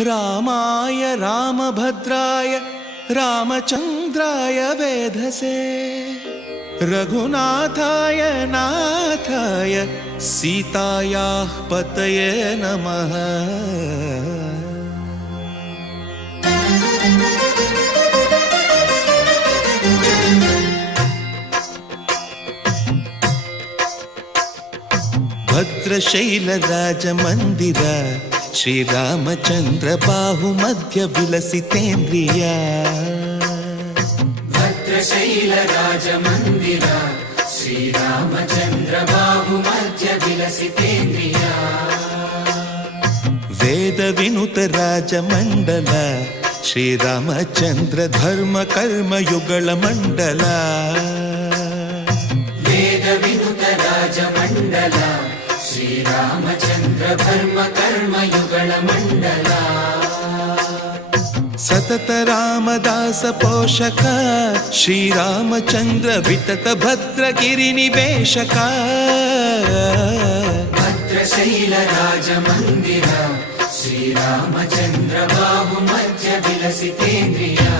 रामाय रामभद्राय रामचन्द्राय वेधसे रघुनाथाय नाथाय सीतायाः पतये नमः। भद्रशैलराजमन्दिर श्रीरामचन्द्र बाहुमध्य विलसितेन्द्रिया। भद्रशैलराजमन्दिर श्रीरामचन्द्र बाहुमध्य विलसितेन्द्रिया। वेदविनुत राजमण्डल श्रीरामचन्द्र धर्म कर्म युगल मण्डल। वेदविनुत राजमण्डल श्रीरामचन्द्र धर्म कर्म युगल मण्डल। सतत रामदास पोषक श्रीरामचन्द्र वितत भद्रगिरि निवेशक। भद्रशैल राजमन्दिर श्रीरामचन्द्र बाहुमध्य विलसितेन्द्रिया।